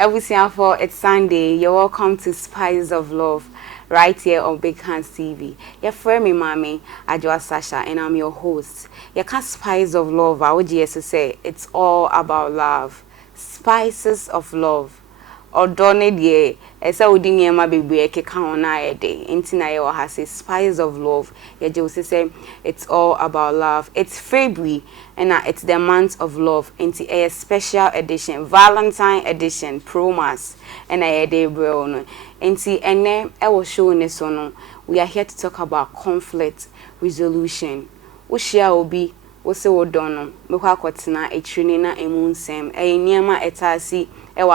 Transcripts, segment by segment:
For it's Sunday. You're welcome to Spice of Love, right here on Big Hands TV. You're for me, mommy. Ajwa Sasha, and I'm your host. You can't Spice of Love. I would just say it's all about love. Spices of love. Odone die esa odi niema bebre keka ho na ayede enti na ye ha say spice of love ye je say it's all about love. It's February and it's the month of love enti a special edition, Valentine edition, promas and ayede bro no enti ene e wo show ne so no we are here to talk about conflict resolution. Wo share obi wo se wo don no me kwa kwotena etwini na emu nsem e niema etasi we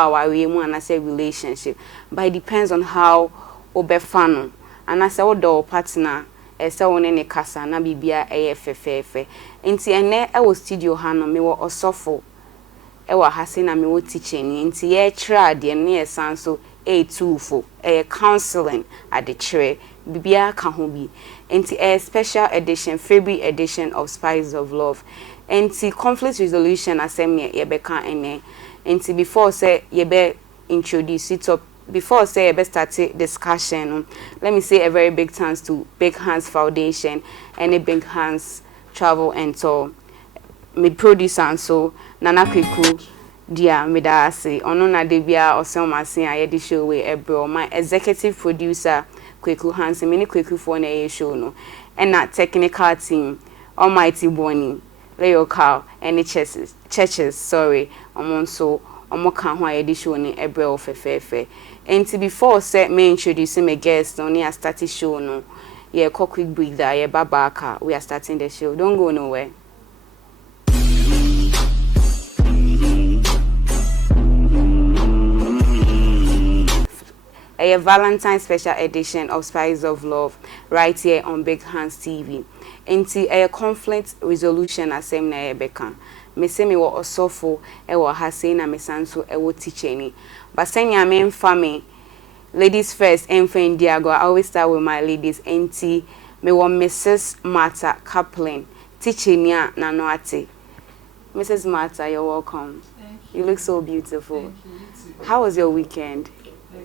and I say relationship, but it depends on how obefano and I say odo partner say one ne kasa na bibia efefefe enti ene e wo studio hano me wo osofo e wa hase na me wo teaching enti ye kra de ne esanso e2fo counseling at the chere bibia ka ho bi enti a special edition, February edition of Spice of Love enti conflict resolution asem ye beka ene. And before say you be introduce it up, before say you be start discussion, let me say a very big thanks to Big Hands Foundation and a Big Hands Travel and Tour. Me producer and so Nana Kweku dia me da say ono na de bia osemasin aye di show we ebro my executive producer Kweku Hands me ni Kweku for na show no and na technical team Almighty Bonnie Leo Carl and churches sorry so can ho edition ni ebre ofefefe enti before say me introduce my guest on here start the show no yeah quick break there yeah babaka we are starting the show, don't go nowhere. A Valentine special edition of Spice of Love right here on Big Hands TV. Enti a conflict resolution asem na yebeka. Me se me wo osofo e wo ha sei na me sanso e wo teaching. But senya me mfa ladies first enfan diago. I always start with my ladies. Enti me wo Mrs. Martha Kaplan teaching ya na no ate. Mrs. Martha, you're welcome. Thank you. You look so beautiful. Thank you. You too. How was your weekend?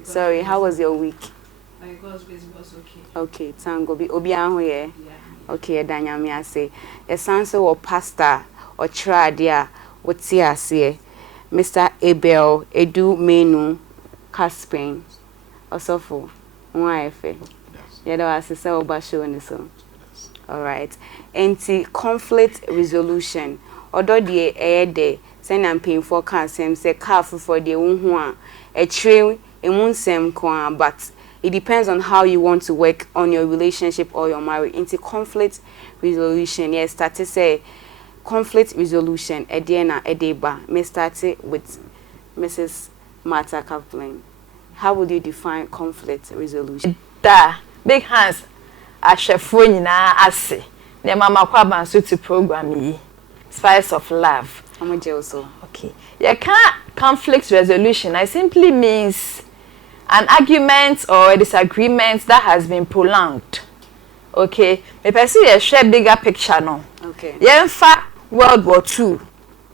Sorry, how was your week? My God's grace was okay. Okay, tango bi obi ahụ ye. Okay, danyame ase. Esanso wo pastor or tradia woti ase. Mr. Abel Edu Menu Caspin. Osofo. Nwa efe. Yedo asese oba show ni so. All right. Enti conflict resolution. Odo de eyede send am pain for cansem say careful for the unhu a etwe emunsem kwa but it depends on how you want to work on your relationship or your marriage. Into conflict resolution, yes, start to say conflict resolution. Ediana Edeba. Me start with Mrs. Martha Kaplan. How would you define conflict resolution? Da Big Hands ahwefo nyina ase. Ne mama kwaba nso to program yi. Spice of Love. Also. Okay. You can't conflict resolution. I simply means an argument or a disagreement that has been prolonged. Okay. Me perceive a share bigger picture no. Okay. Yenfa World War II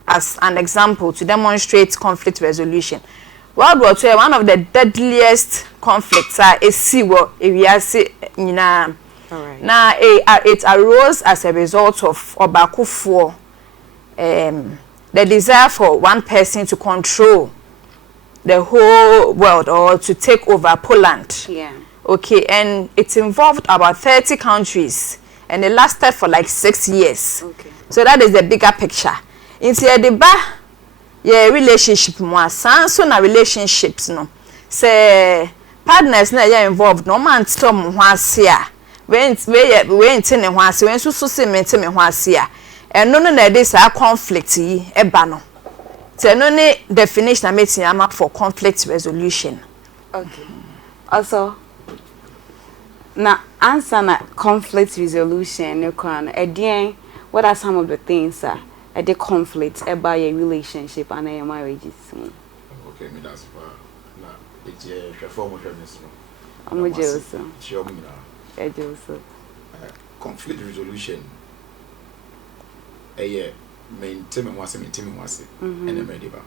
as an example to demonstrate conflict resolution. World War II, one of the deadliest conflicts is siwo ewiase nyina. Alright. Now it arose as a result of Obakufo the desire for one person to control the whole world or to take over Poland. Yeah. Okay, and it involved about 30 countries and it lasted for like 6 years. Okay. So that is the bigger picture. Into the yeah relationship more so na relationships no. Say partners na ya involved no man storm ho ase a when tin ho ase when so se me ho ase a eno no na dey say conflict yi eba no. So no ne definition na metin am for conflict resolution. Okay. Also na answer na conflict resolution ne kwan edien what are some of the things a the conflict about your relationship and your marriages? Okay, me that's for na it's a form of business. I'm jealous. Jealous. Conflict resolution. maintain and the mediba.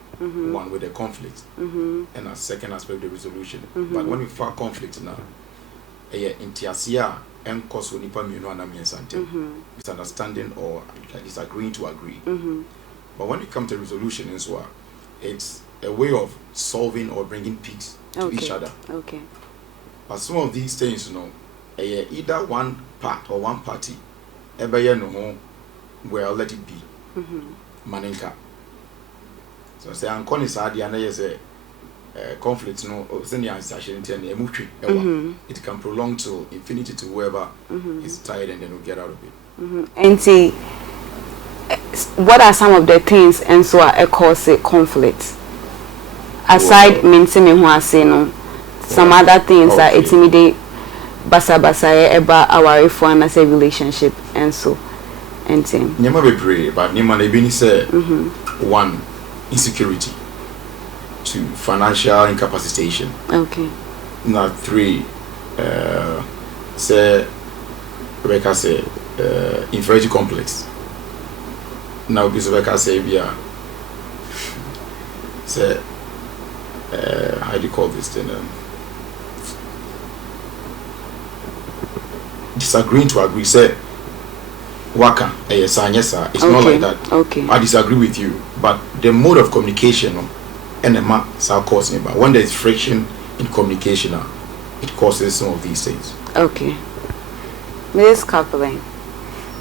One with the conflict, and a second aspect the resolution. But when we find conflict now, intiasia and cause nipa mino and misunderstanding or disagreeing to agree. But when it comes to resolution as well, it's a way of solving or bringing peace to each other. Okay. But some of these things, either one part or one party, no well, let it be. Maninka. So say I'm calling Saudi and there's a conflict, it can prolong to infinity to whoever is tired and then will get out of it. And see, what are some of the things and so are cause conflict? Aside maintaining who I say no, some other things are intimidate basa eba our phone as a relationship and so and thing. Nyama be pray, but nyama na ebi ni say one insecurity, 2 financial incapacitation. Okay. Now 3 say Rebecca say inferiority complex. Now Rebecca say via say how do you call this thing? Disagreeing to agree. Say waka it's not like that. Okay. I disagree with you, but the mode of communication and the cause but when there is friction in communication, it causes some of these things. Okay. Ms. Coupling.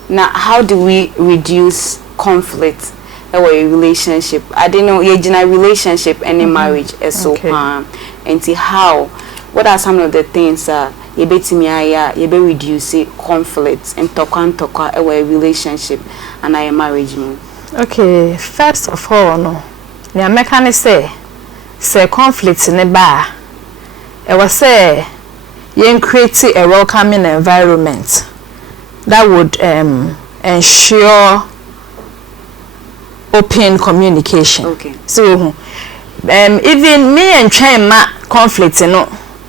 Now, how do we reduce conflict in a relationship? I don't know, in a relationship and in marriage is so and see how, what are some of the things you be reduce conflicts and talk in a relationship and a marriage? Okay, first of all, no. The mechanic say conflicts in the bar. It was say you create a welcoming environment that would ensure open communication. Okay. So even me and Chema conflict,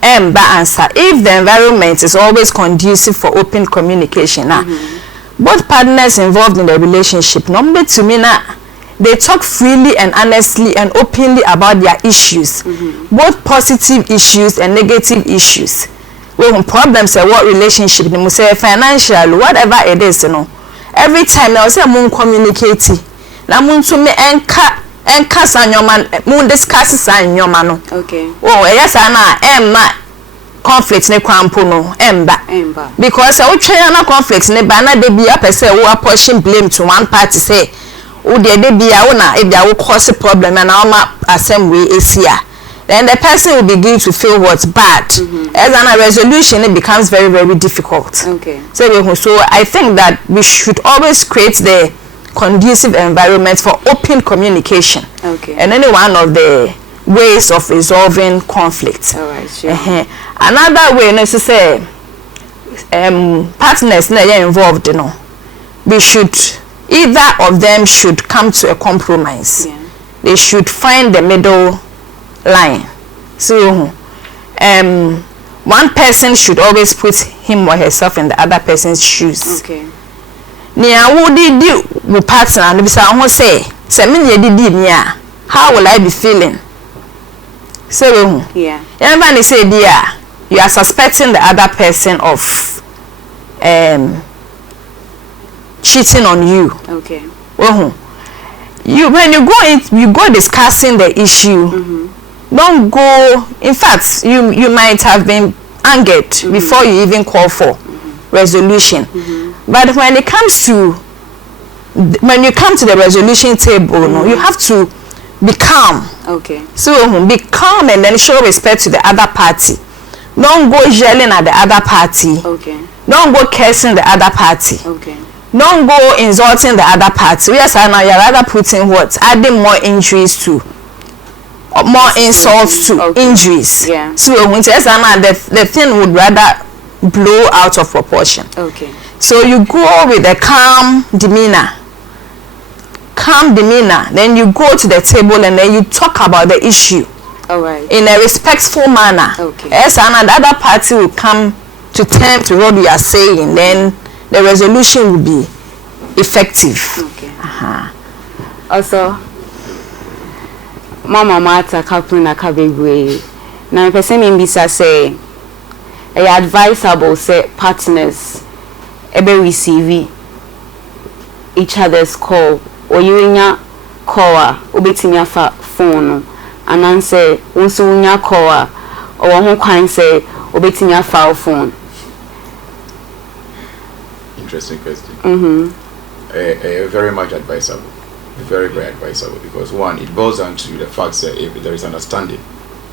answer if the environment is always conducive for open communication. Both partners involved in the relationship, number to me they talk freely and honestly and openly about their issues, both positive issues and negative issues. When problems are what relationship, they must say financial, whatever it is, every time I say moon communicate, na moon to me enka sanyoman, moon discuss sanyoman. Okay. Oh yes, Emma conflicts ne kwampo no emba because I try na conflicts ne ba na de bia pese wo apportion blame to one party say wo de bia wo na e bia wo cause problem na ma asem we esia, then the person will begin to feel what's bad. As a resolution it becomes very, very difficult. Okay. So I think that we should always create the conducive environment for open communication. Okay. And any one of the ways of resolving conflicts. All right, sure. Another way is to say partners na involved, we should, either of them should come to a compromise. Yeah. They should find the middle line. So one person should always put him or herself in the other person's shoes. Okay. Nia would do with partner and be say how will I be feeling? So yeah. Everybody say dear, you are suspecting the other person of cheating on you. Okay. You when you go discussing the issue, don't go. In fact, you might have been angered before you even call for resolution. But when you come to the resolution table, you have to be calm. Okay. So be calm and then show respect to the other party. Don't go yelling at the other party. Okay. Don't go cursing the other party. Okay. Don't go insulting the other party. Yes, I know you're rather putting what? Adding more injuries to, or more insults to injuries. Yeah. So when the thing would rather blow out of proportion. Okay. So you go with a calm demeanor. Then you go to the table and then you talk about the issue. All right. In a respectful manner. Okay. Yes, and the other party will come to terms to what you are saying. Then the resolution will be effective. Okay. Also, Mama Martha Kaplan Akabegwe. Now, person in Bisa say, a advisable say partners ebe receive each other's call or you in your call obetting your phone and answer once in your call or one kind say obetting your phone. Interesting question. Very much advisable. Very, very advisable because one, it boils down to the fact that if there is understanding,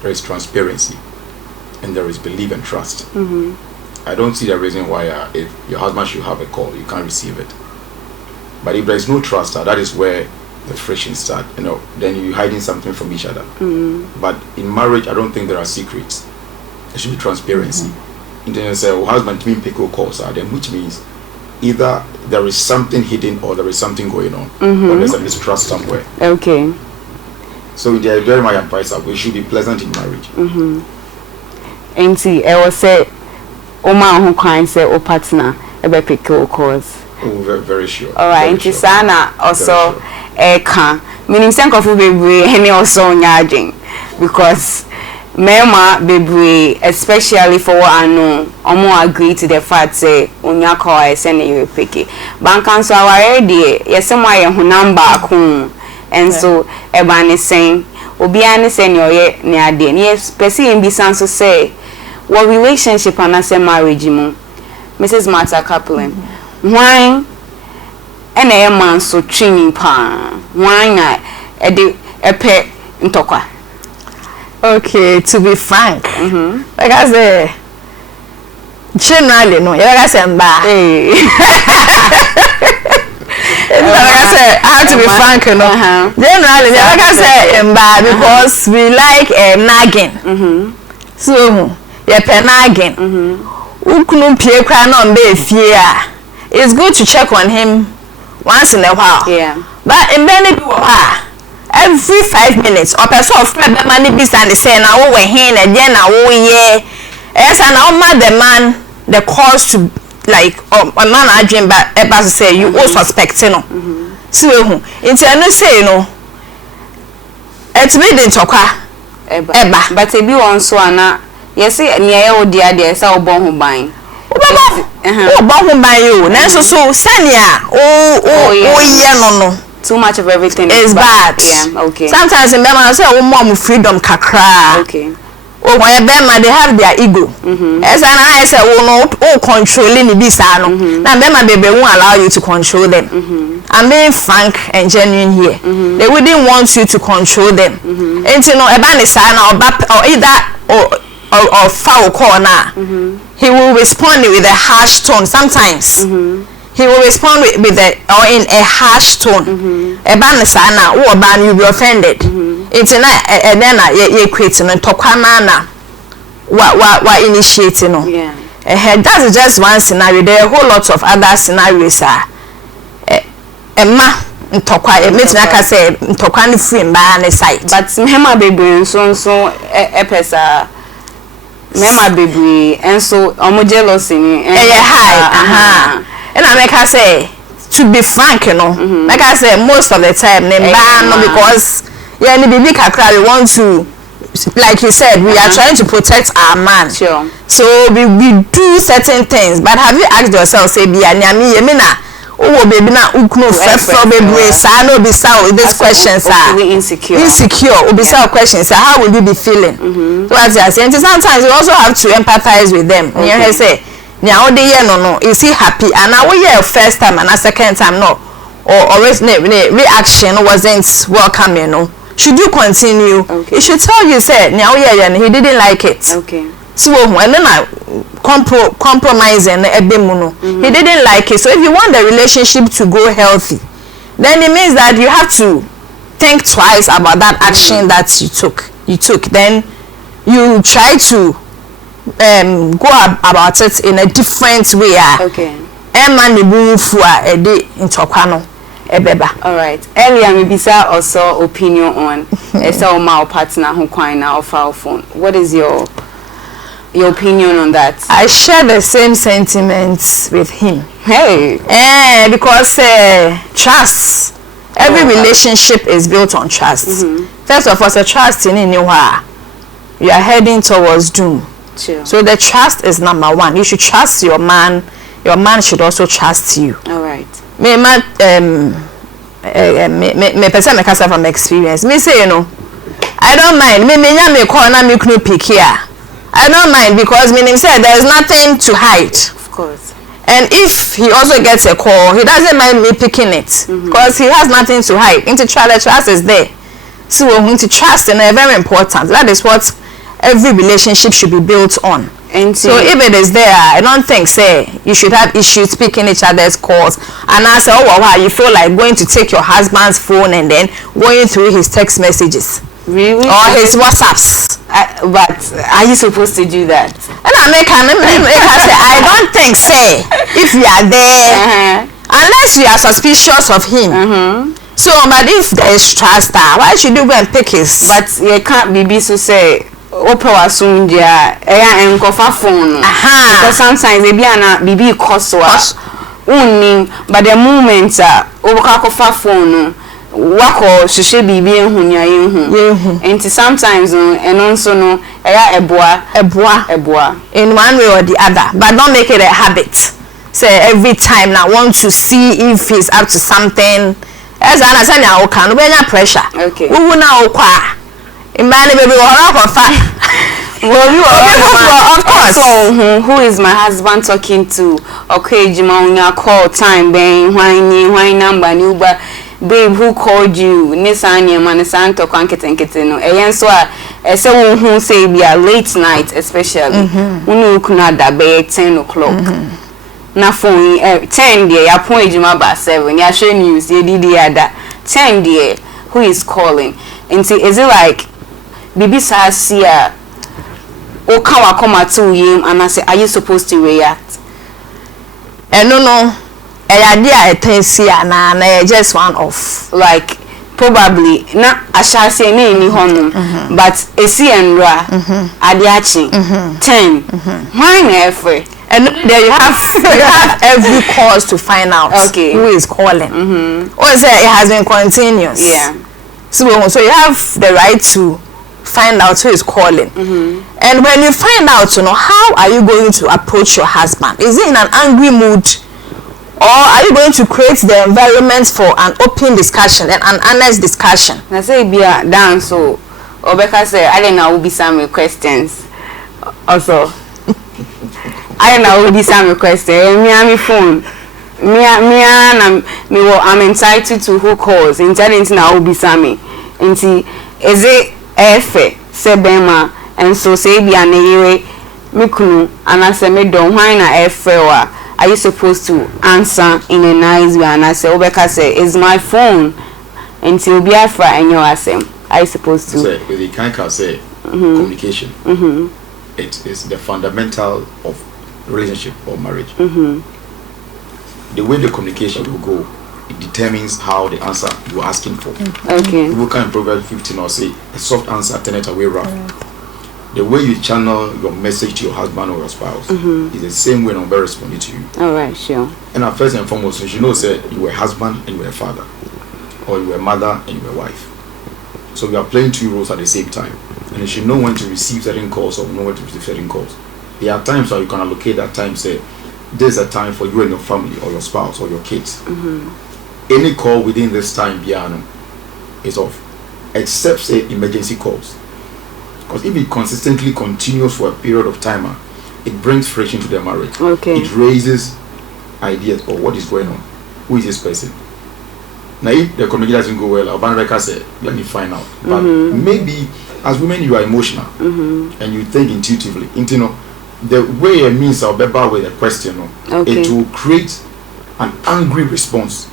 there is transparency, and there is belief and trust. I don't see the reason why if your husband should have a call, you can't receive it. But if there is no trust, that is where the friction starts. You know, then you're hiding something from each other. But in marriage, I don't think there are secrets. There should be transparency. And then say, well, husband to me pick calls are then, which means either there is something hidden or there is something going on, or there's a mistrust somewhere. Okay. So they are very much advisable. It should be pleasant in marriage. And see, I was say, Oma who can say, O partner, ebe pick calls. Oh, very, very sure. All right, very nti sure. sana also can meaning sen kofu bebre any also nyadwen because mema bebre especially for what I know omo agree to the fact say onya call I send you pick it bankan so aware dey yesem aye honam ba ko and so eba ne sen obi an sen ye ne ade ne person bi san so say what relationship and as marriage mu Mrs. Martha Kaplan why and a man so training pan why not a pet ntokwa. Okay, to be frank, like I say, generally, no, like I say, like I said, I have to be frank, you know. Generally, like I say, because we like nagging. So, yeah, nagging. It's good to check on him once in a while. Yeah. But in many every 5 minutes, or person of money be and say now we here and then now yeah. Yes, and now the man the cause to like a man I dream but ever say you all suspect you know. So it's no say you know. It's made in Toka. Eba. But if you want so na yes near o dia there say obon ho ban. Obon ho ban you. Na so sanya no. Too much of everything is bad. Yeah, okay. Sometimes in Bema say mom freedom kakra. Okay. Oh, when Bema they have their ego. As I say, no, controlling the bisa no. Now Bema baby won't allow you to control them. I'm being frank and genuine here. They wouldn't want you to control them. And you know, Eba ni sana or either or foul corner. He will respond with a harsh tone sometimes. He will respond with a or in a harsh tone. Eba ni sana or ban you be offended. It's not and then ye creating and tokana what initiating no. Yeah. That's just one scenario. There are a whole lot of other scenarios Emma ntokwa meeting aka say ntokwa ni free mba na site. But mema bebre so epesa mema bebre enso omo jealousy ni high. And I make her say to be frank, you know. Like I say most of the time no because yeah ni bibi kakra we want to like you said we are trying to protect our man. Sure. So we do certain things, but have you asked yourself say bi anyame ye me na oh baby na ukno fefro baby sa no be sa this questions are insecure obisa questions how will you be feeling so as you say sometimes you also have to empathize with them you say nya ode ye no is he happy and now we here first time and a second time no or reaction wasn't welcome you know should you continue it should tell you say nya we here he didn't like it okay so when I compromising he didn't like it. So if you want the relationship to go healthy, then it means that you have to think twice about that action that you took. Then you try to go about it in a different way. Okay. All right. Earlier, maybe sir also opinion on my partner who coin now phone. What is your opinion on that? I share the same sentiments with him. Hey. Because trust Every relationship is built on trust. First of all, the trust in anyone. You are heading towards doom. Sure. So the trust is number one. You should trust your man. Your man should also trust you. All right. Me person make us from experience. Me say, you know, I don't mind. Me call na me kunu pick here. I don't mind because me say there is nothing to hide. Of course. And if he also gets a call, he doesn't mind me picking it because he has nothing to hide. Into trust is there. So we're going to trust and very important. That is what every relationship should be built on. And so if it is there, I don't think say you should have issues picking each other's calls. And I say, oh wow, you feel like going to take your husband's phone and then going through his text messages. Really? Or his WhatsApps. But are you supposed to do that? And I make her say, I don't think say if you are there, unless you are suspicious of him. So, but if there is trust, why should you go and pick his? But you can't be so say. Opa soon dia and kofa phone. Because sometimes they be an bibi koswa unni, but the moment oka kofa phone wako shushe bibi ehunya yehu. And sometimes and also no eboa in one way or the other, but don't make it a habit. Say every time now want to see if he's up to something. As I understand now, can we pressure? Okay. Who now qua? In my baby, well, you are of course. So, who is my husband talking to? Okay, Jima, call time, bang, why number, new but babe, who called you? Nisanya, Manisanto, Kanketeno, and so I who say be a late night, especially when you could not be 10 o'clock. Na phone 10 day, I point Jima by 7. Ya show news, you did the other 10 day. Who is calling? And see, is it like Bibi Sasia or Kawa come to him and I say, are you supposed to react? And no, idea I think na just one off. Like probably not I shall say any honum, but a see and ra adiachi 10. Why never? And there you have every cause to find out who is calling. Or say it has been continuous. Yeah. So you have the right to find out who is calling. And when you find out, you know, how are you going to approach your husband? Is he in an angry mood? Or are you going to create the environment for an open discussion and an honest discussion? I say be a dance so Obeka say I don't know will be some questions. Also I don't know will be some questions. Me phone. I'm entitled to who calls. Entitled now will be Sammy. Inti is it efe sebema and so say be an ewe mikunu and I say me don't why na efe wa are you supposed to answer in a nice way and I say Obeka say is my phone until be afra and you asem are you supposed to say the kind say communication it is the fundamental of relationship or marriage. The way the communication will go, it determines how the answer you're asking for. Okay. People can Proverbs 15 or say a soft answer, turn it away rough. The way you channel your message to your husband or your spouse is the same way I'm very responding to you. All right, sure. And first and foremost, you should know say you were a husband and you were a father, or you were a mother and you were a wife. So we are playing two roles at the same time, and you should know when to receive certain calls or know when to receive certain calls. There are times where you can allocate that time. Say there's a time for you and your family or your spouse or your kids. Any call within this time, Biano, is off, except say emergency calls. Because if it consistently continues for a period of time, it brings friction to their marriage. Okay. It raises ideas of what is going on. Who is this person? Now, if the communication doesn't go well, Abanreka said, let me find out. But maybe as women, you are emotional and you think intuitively. You know, the way it means I'll be back with a question, it will create an angry response.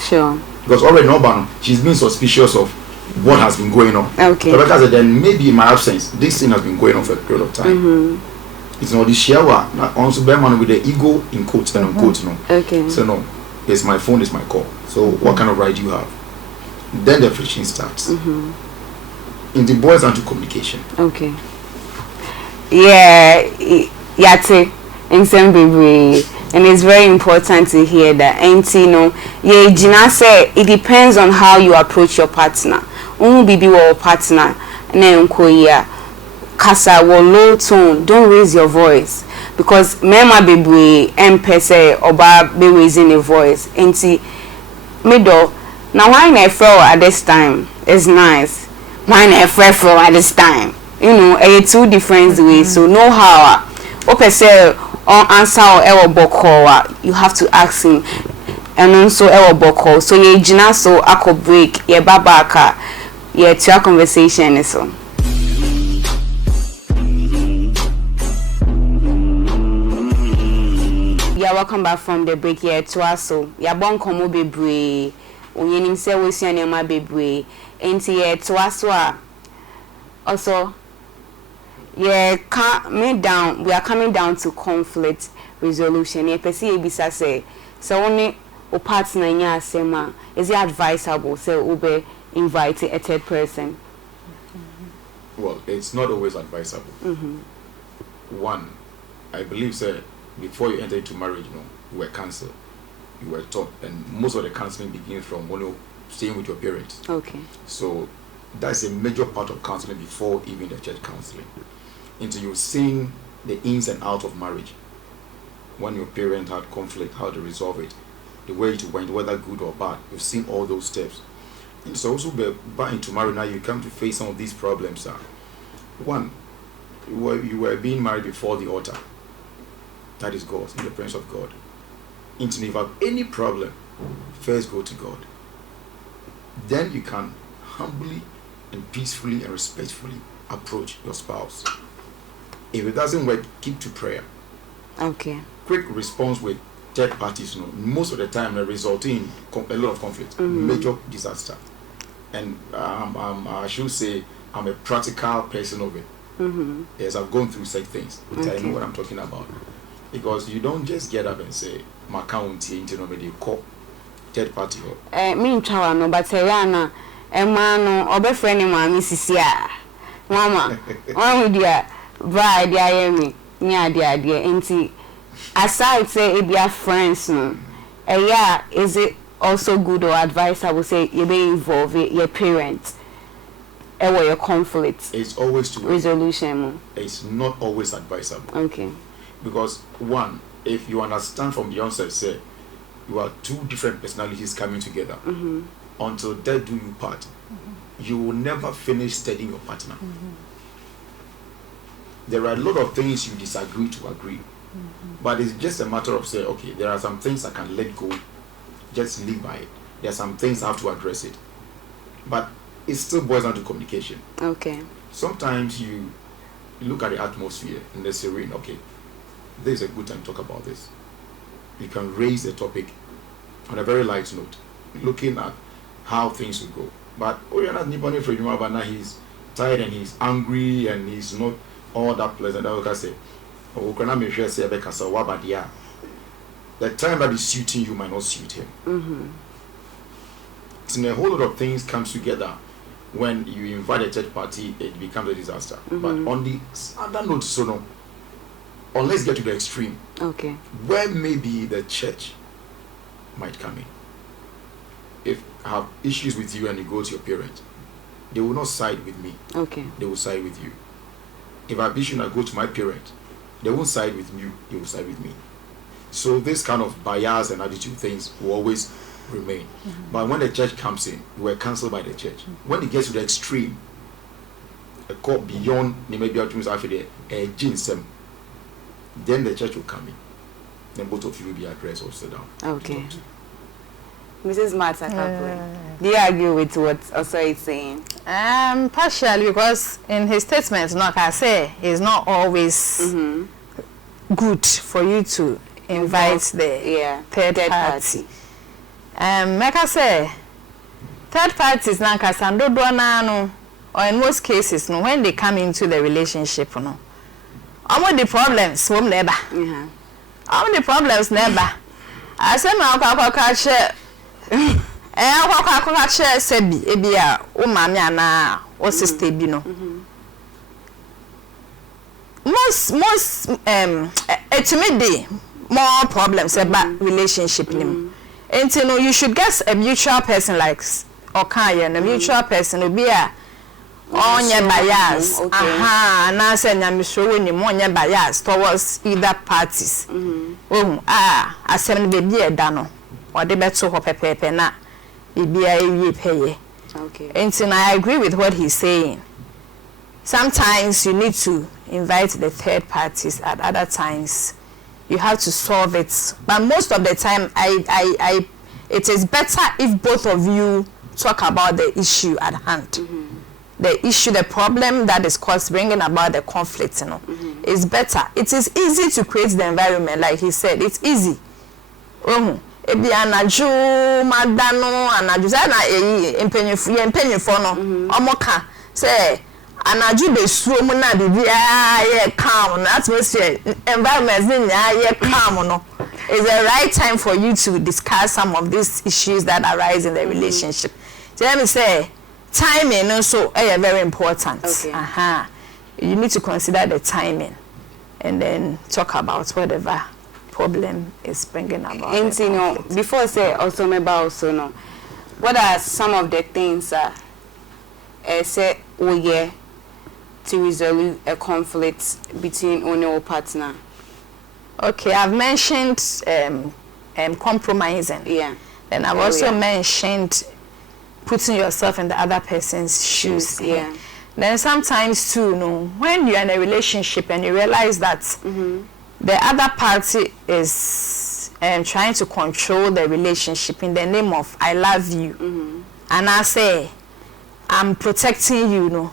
Sure. Because already nobody, she's been suspicious of what has been going on. Okay. Rebecca said, then maybe in my absence, this thing has been going on for a period of time. It's not the shower, also bear man with the ego in quotes and unquote, no. Okay. So no, it's my phone, it's my call. So what kind of right do you have? Then the friction starts. In the boils down to communication. Okay. Yeah, yate in some baby. And it's very important to hear that. And you know, yeah, Gina said it depends on how you approach your partner. Be your partner, and kasa wo low tone. Don't raise your voice because mema baby empese oba be raising a voice. And middle now why na feel at this time is nice. Why na feel at this time? You know, two different ways. So know how. Opese on answer or ewo boko you have to ask him and also ewo boko so ye jina so ako break ye babaka ye to conversation so yeah, welcome back from the break here to us so ya bon komo bebre onyenim se wesua ne ma bebre enti ye to us also yeah, we are coming down to conflict resolution. Yeah, per se ebisa say so only o partner nya asema is it advisable say ube invite a third person? Well, it's not always advisable. One, I believe say before you enter into marriage, you were counseled, you were taught, and most of the counseling begins from when you're staying with your parents. Okay. So that's a major part of counseling before even the church counseling. Into you seeing the ins and outs of marriage. When your parent had conflict, how to resolve it, the way it went, whether good or bad. You've seen all those steps. And so also by into marriage now you come to face some of these problems. One, you were being married before the altar. That is God, in the presence of God. Into if you have any problem, first go to God. Then you can humbly and peacefully and respectfully approach your spouse. If it doesn't work, keep to prayer. Okay. Quick response with third parties, most of the time they result in a lot of conflict, major disaster. And I should say I'm a practical person of it. Yes, I've gone through such things. I know what I'm talking about. Because you don't just get up and say, my county, you call third party. Me chawa no, but Sayana, Emano, obe friend mama sisia. Mama, one dear, bride, dear me, near dear, auntie. Aside say it be a friends no. Yeah, is it also good or advice? I would say you be involved your parents. Or your conflicts. It's always to resolution. It's not always advisable. Okay. Because one, if you understand from the onset, say you are two different personalities coming together. Until death do you part, you will never finish studying your partner. There are a lot of things you disagree to agree. But it's just a matter of say, okay, there are some things I can let go, just live by it. There are some things I have to address it. But it still boils down to communication. Okay. Sometimes you look at the atmosphere in the serene, okay, this is a good time to talk about this. You can raise the topic on a very light note, looking at how things will go. But you're not anybody for you, but now he's tired and he's angry and he's not all that pleasant. I can say, the time that is suiting you might not suit him. So a whole lot of things comes together when you invite a third party, it becomes a disaster. But on the other note, so no, unless you get to the extreme, okay, where maybe the church might come in. If I have issues with you and you go to your parents, they will not side with me. Okay. They will side with you. If I have issues and I go to my parents, they won't side with you, they will side with me. So this kind of bias and attitude things will always remain. But when the church comes in, we were cancelled by the church. When it gets to the extreme, a court beyond maybe after a ginseng, then the church will come in. Then both of you will be addressed or sit down. Okay. Mrs. Martha do you agree with what Osei is saying? Partially, because in his statements, like I say, it's not always good for you to invite the third party. Like I say, third parties now, or in most cases, no, when they come into the relationship, no, all the problems from neighbor. All the problems neighbor. I say my catch. Share sebi ebia o mama ana o sister bi no. Most etimi dey more problems about relationship nim. And you know, you should get a mutual person like okay, and a mutual person will be a on your bias. Aha, and I said I'm sure when you want your bias towards either parties. I said baby a dano or the better ho pepe na be a pay. Okay. And so I agree with what he's saying. Sometimes you need to invite the third parties. At other times, you have to solve it. But most of the time, it is better if both of you talk about the issue at hand. The issue, the problem that is bringing about the conflict, you know, is better. It is easy to create the environment, like he said. It's easy. Ebi anaju madano anaju say na empenyefo no omoka say anaju de suo mu na bibia ye calm na atmosphere environment ye calm no. It's the right time for you to discuss some of these issues that arise in the relationship. So let me say timing also very important. Okay. You need to consider the timing and then talk about whatever problem is bringing about. And you know, before I say also about also no, what are some of the things say to resolve a conflict between owner or partner? Okay, I've mentioned compromising. Yeah. Then I've also mentioned putting yourself in the other person's shoes. Yeah. Then sometimes too, when you're in a relationship and you realize that the other party is trying to control the relationship in the name of I love you, and I say I'm protecting you,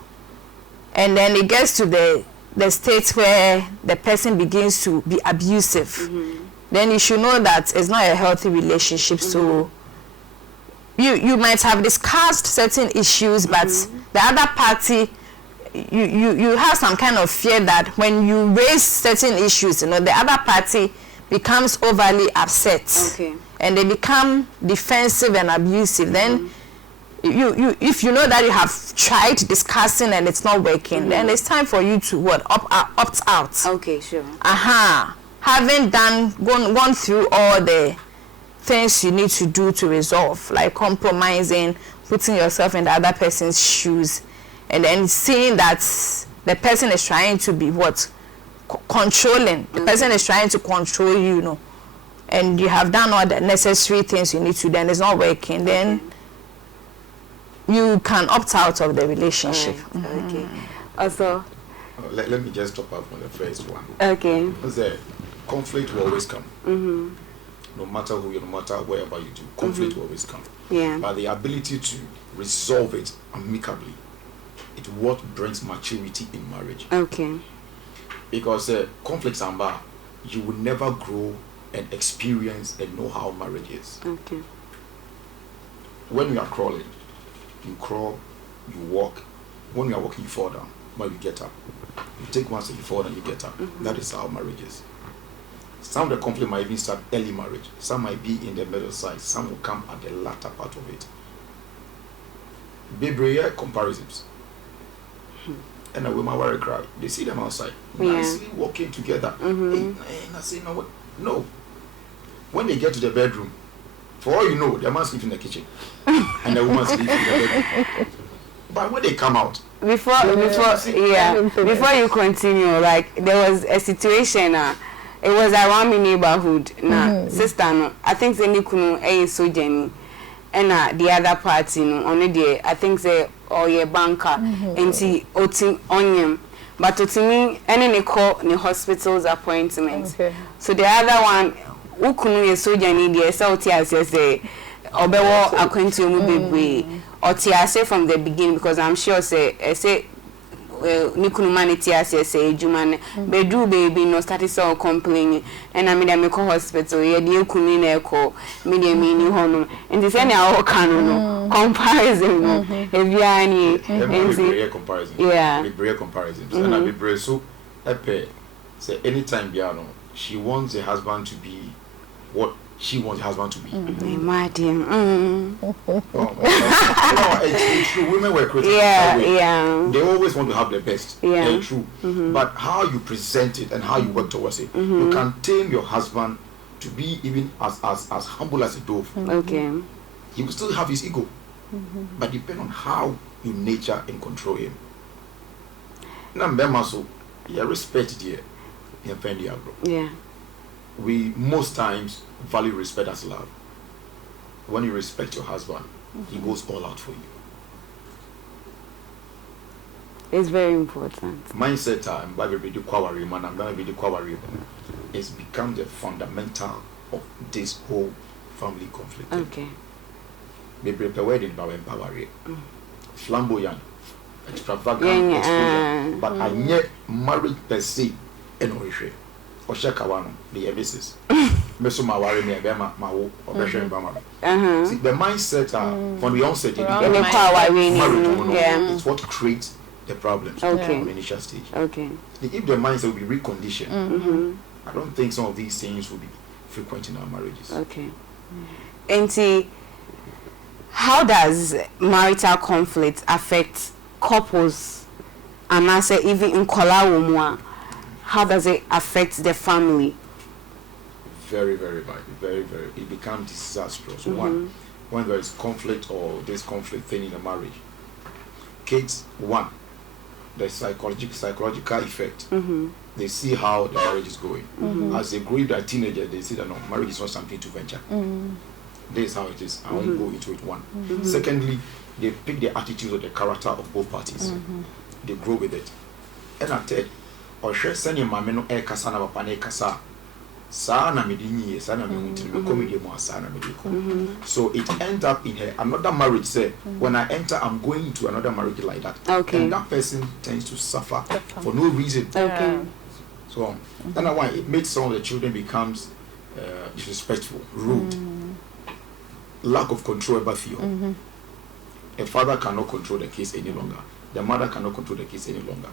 and then it gets to the state where the person begins to be abusive, then you should know that it's not a healthy relationship. So you might have discussed certain issues, but the other party, you have some kind of fear that when you raise certain issues, the other party becomes overly upset, and they become defensive and abusive. Then if you know that you have tried discussing and it's not working, then it's time for you to opt out. Okay, sure. Having gone through all the things you need to do to resolve, like compromising, putting yourself in the other person's shoes, and then seeing that the person is trying to be controlling. The person is trying to control you, and you have done all the necessary things you need to, then it's not working, then you can opt out of the relationship. Okay. Also, let me just top up on the first one. Okay. Because the conflict will always come. No matter who you, no matter wherever you do, conflict will always come. Yeah. But the ability to resolve it amicably, it's what brings maturity in marriage. Okay. Because conflicts are bad, you will never grow and experience and know how marriage is. Okay. When you are crawling, you crawl, you walk. When you are walking, you fall down. But you get up. You take one step, you fall down, you get up. That is how marriage is. Some of the conflict might even start early marriage. Some might be in the middle side. Some will come at the latter part of it. Baby comparisons. And a woman worry cry. They see them outside, nicely walking together. And I say, no, what? No. When they get to the bedroom, for all you know, the man sleeps in the kitchen, and the woman sleeps in the bedroom. But when they come out, before you continue, like there was a situation. It was around my neighborhood. Sister, no, I think they nikunu so Jenny, and the other party, only the I think they your banker, and see otim onion, but to me, any call the hospital's appointments. So the other one, who kunu so Jenny, the SLT say, obewo acquaint you baby, or say from the beginning, because I'm sure say nikunu manity as say juman bedu baby no started so complaining, and I mean I make a hospital ye de kunu na eko me de mini hono nti say na o kan no comparison no eviani enti comparison be comparisons and I be so epe say anytime biano she wants the husband to be what she wants the husband to be. It's true. Women were created they always want to have the best. True. But how you present it and how you work towards it, you can tame your husband to be even as humble as a dove. Okay. He will still have his ego, but depend on how you nature and control him. Now, Bemaso, you respect the Yeah. We most times value respect as love. When you respect your husband, he goes all out for you. It's very important. Mindset time, it's become the fundamental of this whole family conflict. Okay. Flamboyant, extravagant, exposure, but I yet married per se, and or Shakawano, the emissus. Mesuma worry me, Bema, Mawo, or Beshan Bama. See, the mindset from the onset, it's what creates the problems on the initial stage. Okay. If the mindset will be reconditioned, I don't think some of these things will be frequent in our marriages. Okay. And see, how does marital conflict affect couples? And I say even in Kolawumwa, how does it affect the family? Very, very bad. Very, very. It becomes disastrous. One, when there is conflict or this conflict thing in a marriage, kids, the psychological effect. They see how the marriage is going. As they grow into a teenager, they see that no, marriage is not something to venture. This is how it is. I won't go into it. One. Secondly, they pick the attitude or the character of both parties. They grow with it. And a third, or share sending my men e kasa na papa ne kasa. Sa na medini sa na me huntiri comedy mo sa na mediko. So it ends up in another marriage. Say when I enter, I'm going into another marriage like that. Okay. And that person tends to suffer for no reason. Okay. So that's why it makes some of the children becomes disrespectful, rude, lack of control over fear. A father cannot control the kids any longer. The mother cannot control the kids any longer.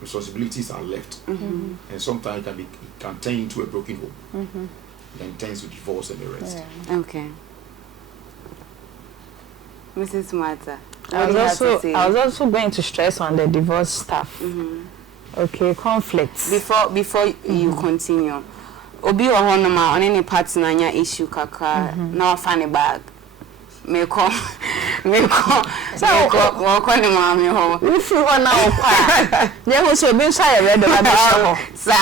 Responsibilities are left, and sometimes it can turn into a broken home. Then turns to divorce and the rest. Okay. Mrs. Martha, I was also going to stress on the divorce stuff. Okay, conflicts. Before you continue, obi ohonoma on any partner nya issue kaka na ofane bag. Me come so wo ni mama ho we fi ho na okwa je ho so bi nsa ye redo ba be ho sa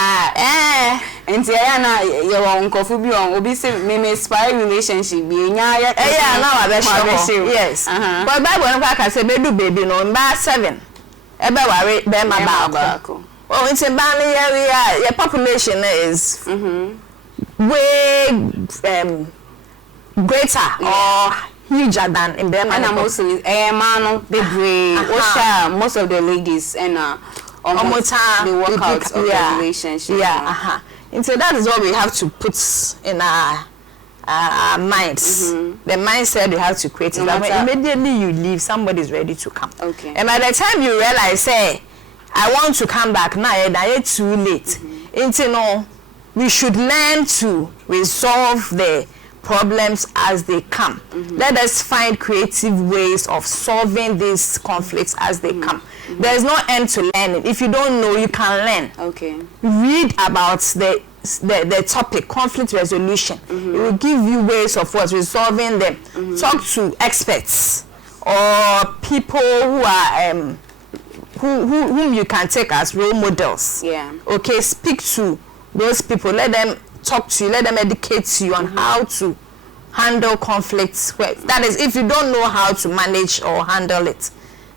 enti ya na ye wo nkofu bi on obi say me spy relationship bi nya ya na wa be ho yes but bible no ka say be do baby no mba 7 ebe ware be ma ba ko oh it's about the population is way greater or huger than in them and mostly man bebre osha most of the ladies and they work out of the relationship and so that is what we have to put in our minds. The mindset you have to create is that when immediately you leave, somebody is ready to come. Okay. And by the time you realize, say, I want to come back now, it's too late. You know, we should learn to resolve the problems as they come. Let us find creative ways of solving these conflicts as they come. There's no end to learning. If you don't know, you can learn. Okay. Read about the topic, conflict resolution. It will give you ways of resolving them. Talk to experts or people who are whom you can take as role models. Yeah. Okay, speak to those people. Let them talk to you. Let them educate you on how to handle conflicts. That is, if you don't know how to manage or handle it,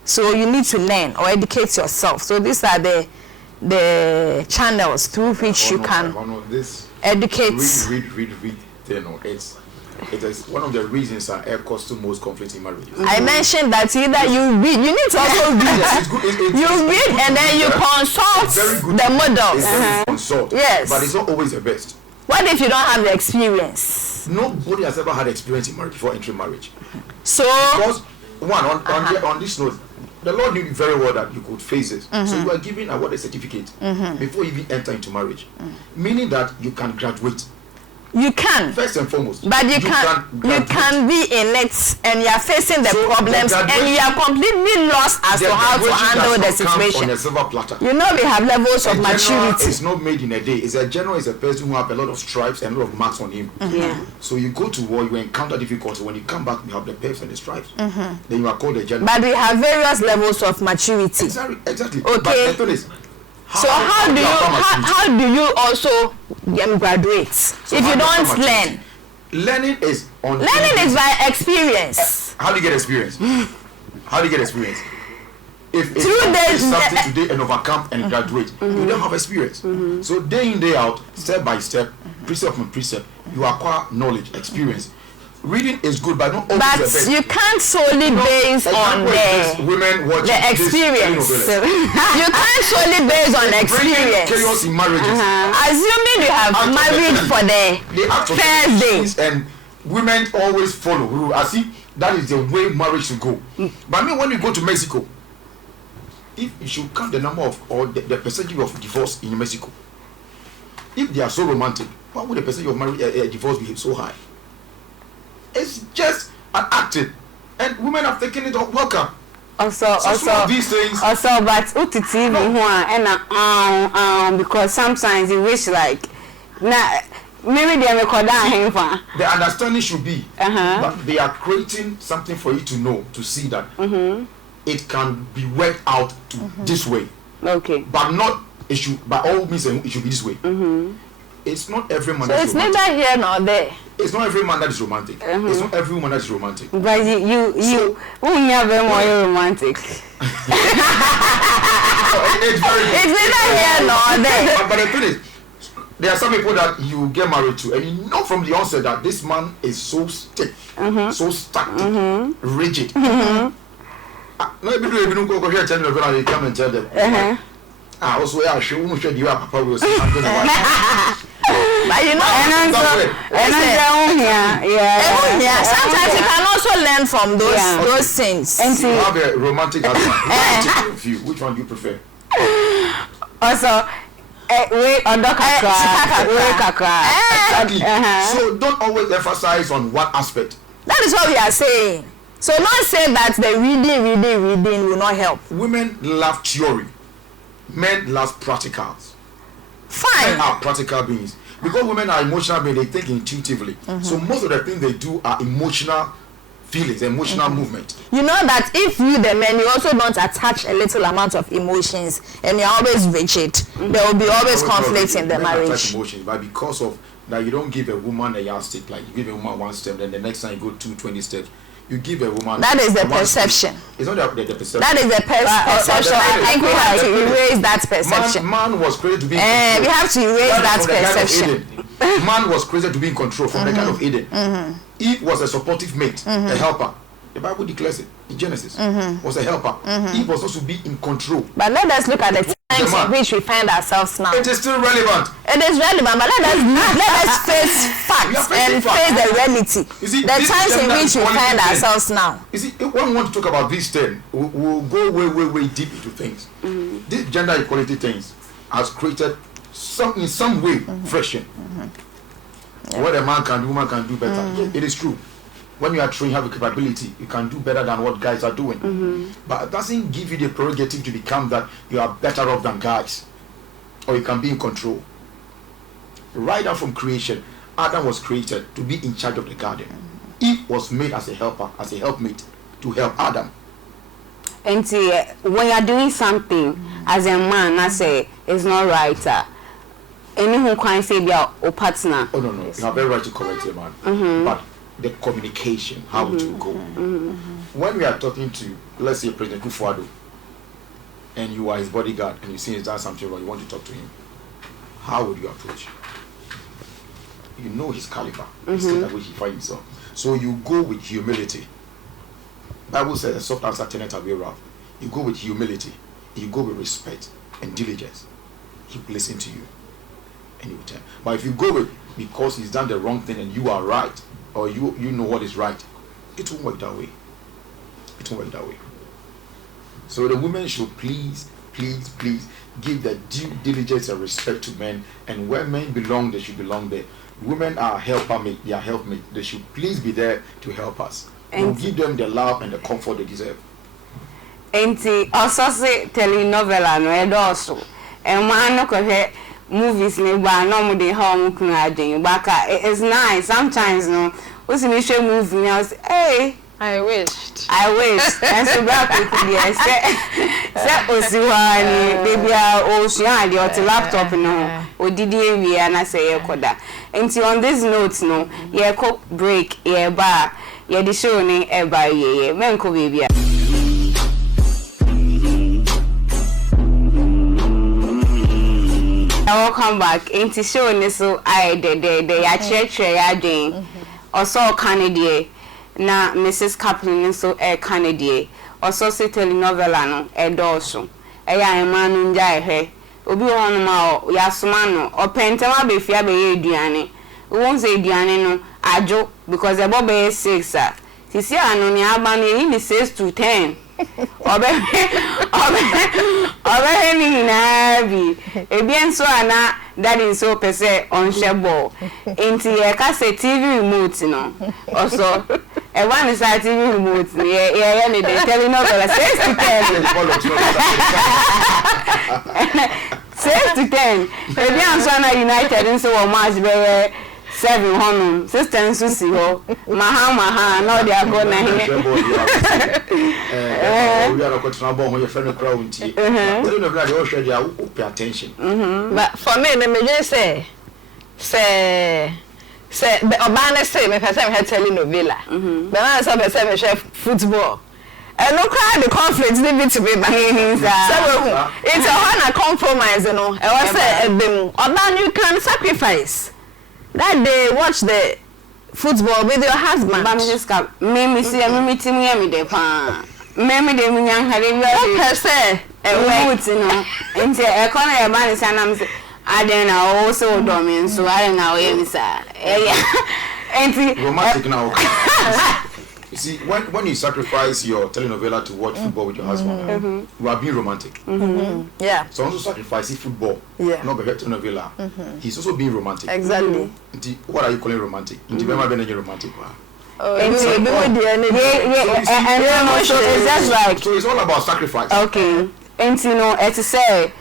so you need to learn or educate yourself. So these are the channels through which you can educate. Read. You know, it is one of the reasons that air cause to most conflicts in marriages. I mentioned that either you read, you need to also read. You read and then you consult the models. Consult. Yes. But it's not always the best. What if you don't have the experience? Nobody has ever had experience in marriage before entering marriage. So because on this note, the Lord knew very well that you could face it. So you are given a certificate before you even enter into marriage. Meaning that you can graduate. You can. First and foremost. But you can be in it and you are facing the problems and you are completely lost as to how to handle the situation. On a silver platter. You know we have levels of maturity. It's not made in a day. It's a general is a person who have a lot of stripes and a lot of marks on him. Yeah. So you go to war, you encounter difficulty. When you come back, you have the peps and the stripes. Then you are called a general. But we have various levels of maturity. Exactly. Okay. But the thing is, how do you also graduate so if you don't learn? Learning is by experience. How do you get experience? How do you get experience? If it's something today and overcome and graduate, you don't have experience. So day in, day out, step by step, precept on precept, you acquire knowledge, experience. Reading is good, but not always the best. You can't solely base on the experience. You can't solely base on experience. Chaos in marriages. Assuming you have married for the first day. And women always follow. I see that is the way marriage should go. But I mean, when you go to Mexico, if you should count the number of or the percentage of divorce in Mexico, if they are so romantic, why would the percentage of marriage divorce be so high? It's just an acting, and women have taken it up. Welcome. Also, these things. Also, but UTT and because sometimes you wish like now maybe they record him for. The understanding should be, but they are creating something for you to know, to see that it can be worked out to this way. Okay. But not it should by all means it should be this way. It's not every man. So it's neither here nor there. It's not every man that is romantic. It's not every woman that is romantic. But you have very more romantic. It's neither here nor there. But the thing is, there are some people that you get married to, and you know from the onset that this man is so stiff, so static, rigid. No, people don't go here tell them they come and tell them. Also, yeah, she won't show you Papa will say something about. But you know, sometimes you can also learn from those things. And you have a romantic husband. View. Which one do you prefer? Also, so don't always emphasize on one aspect. That is what we are saying. So not say that the reading will not help. Women love theory. Men love practicals. Fine. Men are practical beings. Because women are emotional beings, they think intuitively. So most of the things they do are emotional feelings, emotional movement. You know that if you, the men, you also don't attach a little amount of emotions and you're always rigid, there will be always conflict in the marriage. Emotions, but because of that, you don't give a woman a yardstick, like you give a woman one step, then the next time you go 20 steps. You give a woman. That is the perception. It's not the perception. That is the perception. I think we have to erase that perception. Man was created to be in control. We have to erase that perception. Man was created to be in control from the kind of Eden. Eve was a supportive mate, a helper. The Bible declares it in Genesis. Was a helper. Eve was supposed to be in control. But let us look at the times in which we find ourselves now. It is still relevant. It is relevant, but let us face facts and face the reality. You see, the times in which we find ourselves now. You see, when we want to talk about these things, we'll go way deep into things. This gender equality things has created in some way friction. What a man can do, woman can do better. It is true. When you are trained, you have a capability, you can do better than what guys are doing. But it doesn't give you the prerogative to become that you are better off than guys. Or you can be in control. Right down from creation, Adam was created to be in charge of the garden. Eve was made as a helper, as a helpmate, to help Adam. And when you are doing something as a man, I say it's not right. Anyone can say they are a partner. Oh no, you have every right to correct a man. But the communication, how it will go. When we are talking to, let's say, President Kufuor, and you are his bodyguard, and you see he's done something wrong, you want to talk to him, how would you approach? You know his caliber, the state at which he finds himself. So you go with humility. Bible says a soft answer turneth away wrath. You go with humility, you go with respect and diligence. He will listen to you, and he will tell. But if you go with because he's done the wrong thing and you are right, or you know what is right, it won't work that way. It won't work that way. So the women should please please give the due diligence and respect to men, and where men belong, they should belong there. Women are helpmate, they are helpmate. They should please be there to help us. And give them the love and the comfort they deserve. Enti also say telenovela no edoso. E man no ko movies ni ba no mo de ha mo kunu adwen. Baka it's nice sometimes no. We see me show movie now say hey I wished. And so back with the say osiwani baby o share the laptop no odidi ewia na say yekoda. Enti on this note no ye ko break ye ba ye di show ni e ba ye menko baby. Welcome back. Enti show ni so I de ya church ya dwen. Also Canada na Mrs. Kaplan so Canada. Also say telenovela no edoso. Eya emanu nja ehwe. Obi won ma o ya soma no. Opentema be fia be ye aduane. Won say aduane no ajo because e bobe 6 ah. Sisi anu ni aba no yi 6 to 10. Obe ni na bi ebien so ana daddy so pese on shebo enti ye ka se TV remote no also e wan is TV remote ye ni dey telenovela 6 to 10 6 to 10 ebien so ana United so o match be 7 honum sister nso si ho maha no dey go na here we are going to know your friend crowd unti we don't know that you should pay attention but for me the me say the obana say me person me telenovela but na say person me chef football and no cry the conflict dey be to be back so it's a compromise no e was say dem obana you can sacrifice that day watch the football with your husband. But Mrs. Cap, me see me team me de pa. Me de me nyang hare wi. Per se e wait no. Enti e kono e ba ni sanam se aden na o so do me so are na o ye mi sa. Enti romantic now. You see, when you sacrifice your telenovela to watch football with your husband, you are being romantic. Yeah. So also sacrificing football, not the telenovela. He's also being romantic. Exactly. What are you calling romantic? Into romantic. Oh, and so it's just like so it's all about sacrifice. Okay. And you know, it's say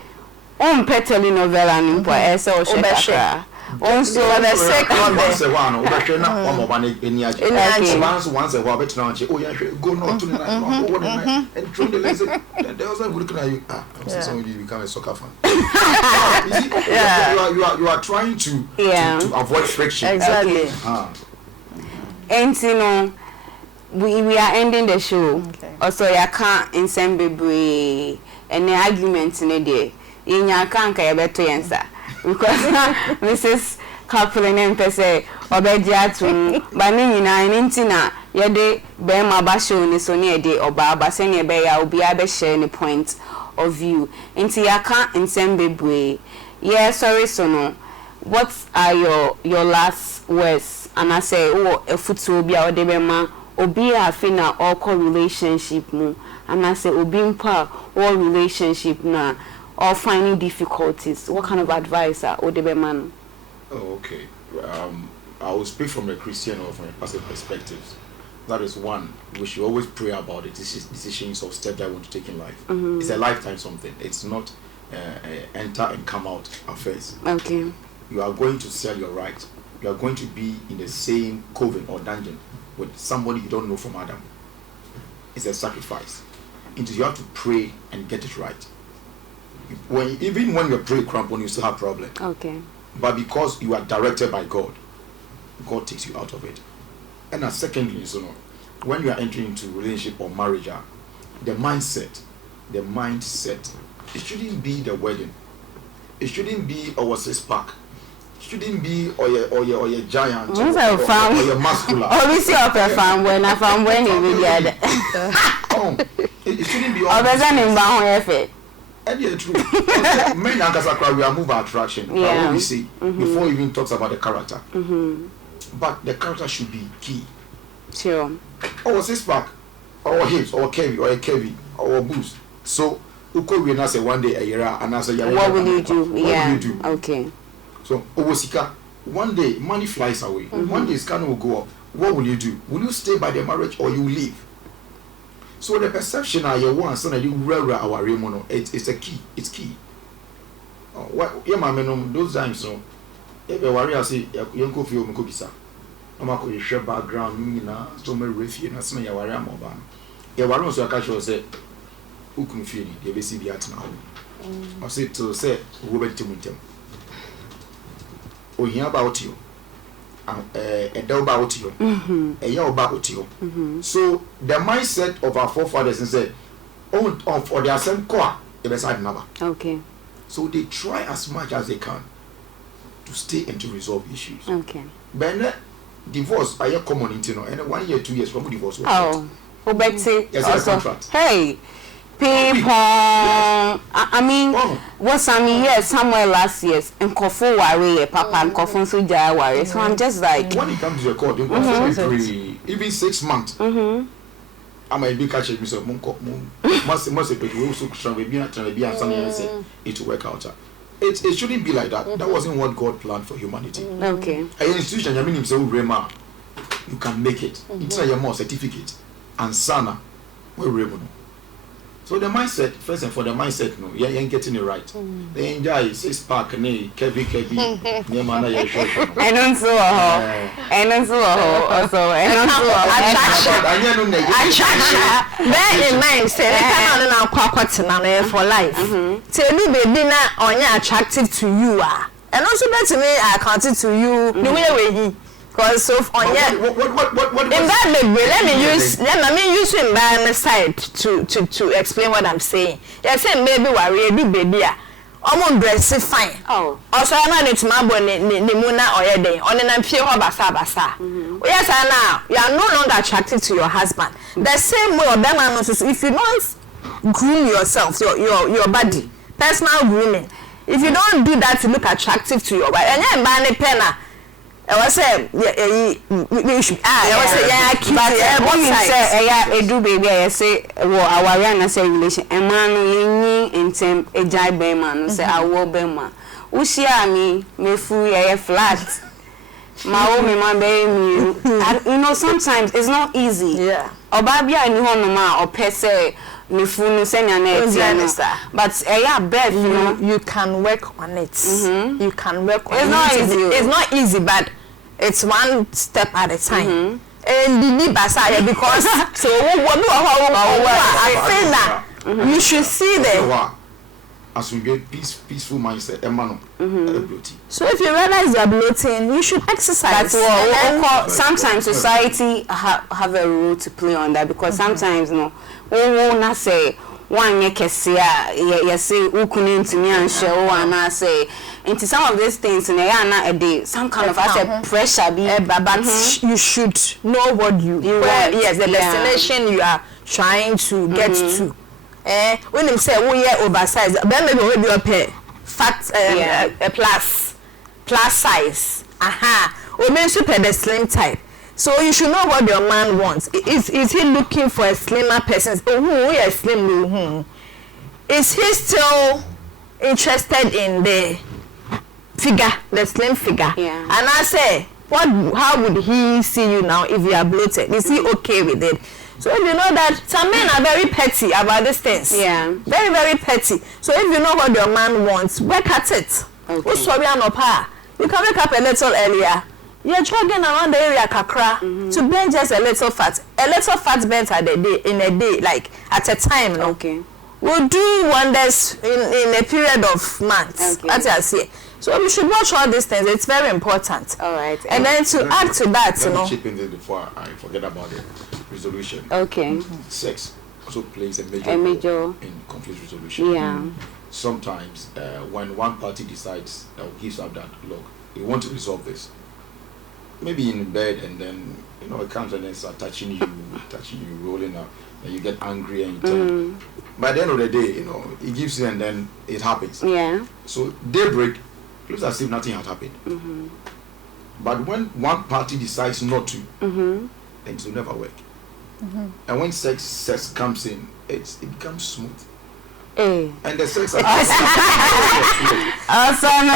on telenovela ni po ese o shekara. Also the second once a while obetwe na omo ba na eni age once a while bet na age oh yeah go no to na and through the lesson there was a good look at you I'm saying somebody become a soccer fan. You are trying to avoid friction. Exactly. And you know we are ending the show. Also ya can ensemble and the argument in there nya kan ka ye beto yensa because Mrs. Kaplan and pese obeji atum ba ni nyina ni ntina ye de be ma ba show ni so ne de oba ba se ne be ya obi a be share ni point of view nti ya kan ensemble yeah sorry so no what are your last words and I say oh a futu obi a de be ma obi a fina or relationship mu and I say obi mpa or relationship na or finding difficulties, what kind of advice are Odebeman? Oh, okay. I will speak from a Christian or from a pastor perspective. That is one. We should always pray about the decisions of steps that we want to take in life. It's a lifetime something. It's not enter and come out affairs. Okay. You are going to sell your right. You are going to be in the same coven or dungeon with somebody you don't know from Adam. It's a sacrifice. You have to pray and get it right. Even when you pray crampon, you still have problem. Okay. But because you are directed by God, God takes you out of it. And secondly, when you are entering into relationship or marriage, the mindset, it shouldn't be the wedding. It shouldn't be our 6-pack. It shouldn't be or your giant or your muscular. Oh, we see up a farm when I found when you get it. It shouldn't be all. And yeah, true. Men and we are move attraction. What we see before even talks about the character. But the character should be key. Sure. Or 6-pack, or hips, or Kevy, or a Kevy, or a boost. So uko we na say one day a year and say what will you do? What Yeah. will you do? Okay. So Owosika, one day money flies away. One day scan will go up. What will you do? Will you stay by the marriage or you leave? So the perception are your one son you rare our remono. It's a key. It's key. What yeah my men those times no. If a warrior say you go feel me bisa. No ma ko share background na so me refie na say ya warrior mo ba. Ya warrior so aka show say ukun feel the be see be atna. I say to say wo be timuntem. Ohia about you. Edel about you. Eya about you. So the mindset of our forefathers is say on for their same core e be side number. Okay. So they try as much as they can to stay and to resolve issues. Okay. But divorce are common in you know, and 1 year, 2 years from divorce. Oh, Obeti. Yes, Also, contract. hey, people. I mean, what's I mean here somewhere last year, and Kofu worry, Papa and Kofu Suja worry. So I'm just like, when it comes to your court, even 6 months. I might be catching me so must be so strong be and say it will work out. It shouldn't be like that. That wasn't what God planned for humanity. okay. An institution, I mean himself, Rema, you can make it. It's not your more certificate. And Sana, we're Remo. So the mindset, first and for the mindset, no, you ain't getting it right. They enjoy 6-pack, Kevin, near Mana, you're sure. I don't so also, bear in mind say they cannot now for life. Tell me baby na only attractive to you and also that me accounted to you the way he because so on What in that let me use him by my side to explain what I'm saying. You say maybe worry do baby omo dress fine. Oh. Also na need to mabo ni muna oyeden. Oni na fie ho basa. Yes now you are no longer attracted to your husband. The same way obema no so if you don't groom yourself, your body, personal grooming. If you don't do that to look attractive to your wife. Enya mba ne pena. I was say we should I was say yeah keep but you say yeah edu baby I say wo aware na say relation e man no yin intem ejai be man say awo be ma wo share me fu yeah flat ma wo me man be me you know sometimes it's not easy yeah oba bia ni ho no ma o pese me fu no say na na etia but yeah bed you know you can work on it. You can work on it's it. Not easy. It's not easy, but it's one step at a time. And the need because so I feel that you should see that. As we get peaceful mindset, bloating. So if you realize you're bloating, you should exercise. That's what sometimes society have a role to play on that because sometimes no not say one yekesia you say ukuni ntimi anhwe o ana say into some of these things in a day some kind of as a pressure be but you should know what you want. Yes, the destination you are trying to get to. When them say we are oversized, then maybe we be a fat a plus size. Or maybe super the slim type. So you should know what your man wants. Is he looking for a slimmer person? Oh, who is slim? Is he still interested in the figure, the slim figure? Yeah. And I say, how would he see you now if you are bloated? Is he okay with it? So if you know that some men are very petty about these things. Yeah. Very, very petty. So if you know what your man wants, work at it. Okay. You can wake up a little earlier. You're jogging around the area kakra to burn just a little fat. A little fat burnt in a day, like at a time. No? Okay. Will do wonders in a period of months. Okay. That's what I say. So we should watch all these things. It's very important. All right. And then to add to that, Let me chip in this before I forget about the resolution. Okay. Sex also plays a major role in conflict resolution. Yeah. Sometimes when one party decides or gives up that look, we want to resolve this. Maybe in bed and then it comes and then start touching you, rolling up, and you get angry and you turn. By the end of the day, it gives you and then it happens. Yeah. So daybreak looks as if nothing had happened. But when one party decides not to, then it will never work. And when sex comes in, it becomes smooth. Eh. And the sex. Oh, so no.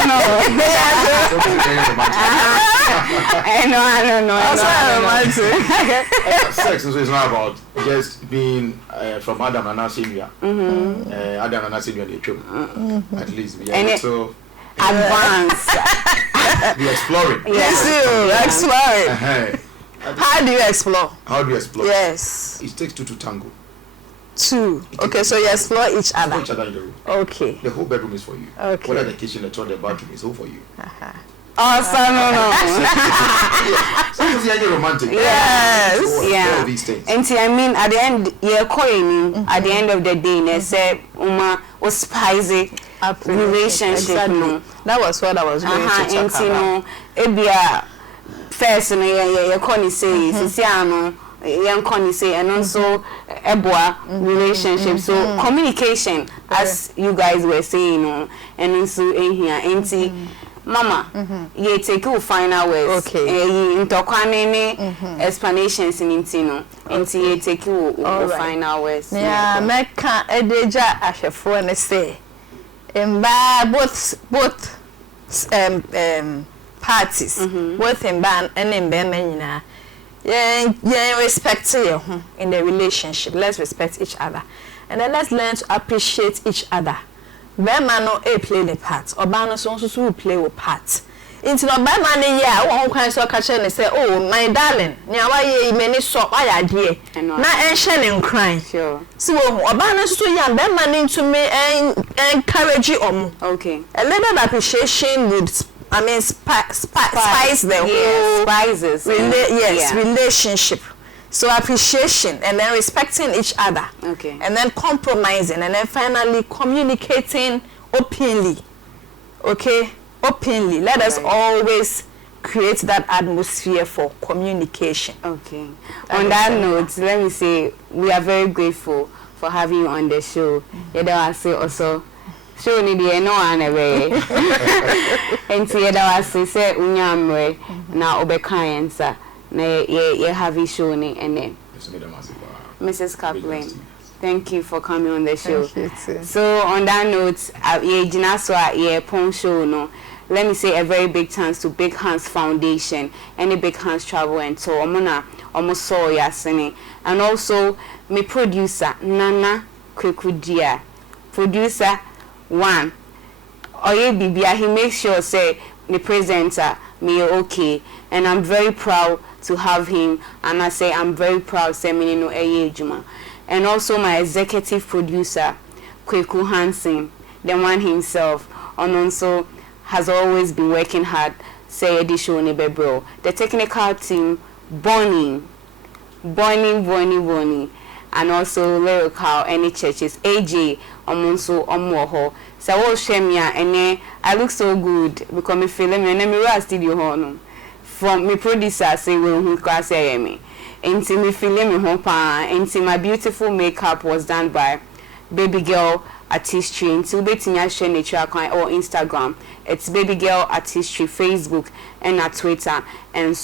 Sex is not about just being from Adam and Nasivia. Adam and Nasivia, at least we are so advanced. We exploring. Yes, you exploring. How do you explore? How do you explore? Yes. It takes two to tango. Two. Okay, so you explore each other. Each other in the room. Okay. The whole bedroom is for you. Okay. Whether the kitchen, the toilet, the bathroom is all for you. Oh, so no. Sometimes you're romantic. Yes. All these things. And see, I mean, at the end, you're calling at the end of the day, they say, was spicy relationship. Exactly. No. That was what I was going to talk about. And it be a first, you're calling say, Siciano. Young Connie say, and also Eboa relationship. So communication, as you guys were saying, and also in here, auntie, Mama, you take you final words. Okay. You interquanene explanations in Intino, auntie, you take you final words. Yeah, Mecca Edeja Ashefo and say, in both parties, both in ban and in Bemenina. Yeah, respect you in the relationship. Let's respect each other, and then let's learn to appreciate each other. Bema no play the part, or Bano so play a part. Into no Bema yeah, one kind so catch and say, oh my darling, now why ye many so I dear, not ancient and crying. Sure. So Obana so young, Bema to me and encourage you. Okay. A little appreciation would. I mean, spice the whole spices. Relationship. So appreciation and then respecting each other. Okay. And then compromising and then finally communicating openly. Okay? Openly. Let us always create that atmosphere for communication. Okay. On that note, let me say we are very grateful for having you on the show. I say also. So ni de no anebe enti ye da wase se unyamre na obekan yensa na ye have show ni ene. Mrs. Kaplan, thank you for coming on the show. So on that note, ye jina so ye pon show no. Let me say a very big thanks to Big Hands Foundation and the Big Hands Travel and Tour. Omona almost saw yasini, and also my producer Nana Kwekudia, producer one oye bibia, he makes sure say the presenter me okay, and I'm very proud to have him, and I say I'm very proud say me no eye juma. And also my executive producer Kweku Hansen, the man himself, and also has always been working hard say edition ne bebro. The technical team Bonnie, and also lyrical any churches AJ omonso omoho. So I will share me and I look so good because me feel me and me run studio home from me producer say we who class me until me feel me home until my beautiful makeup was done by Baby Girl Artistry until betinya share nature account or Instagram. It's Baby Girl Artistry Facebook and at Twitter and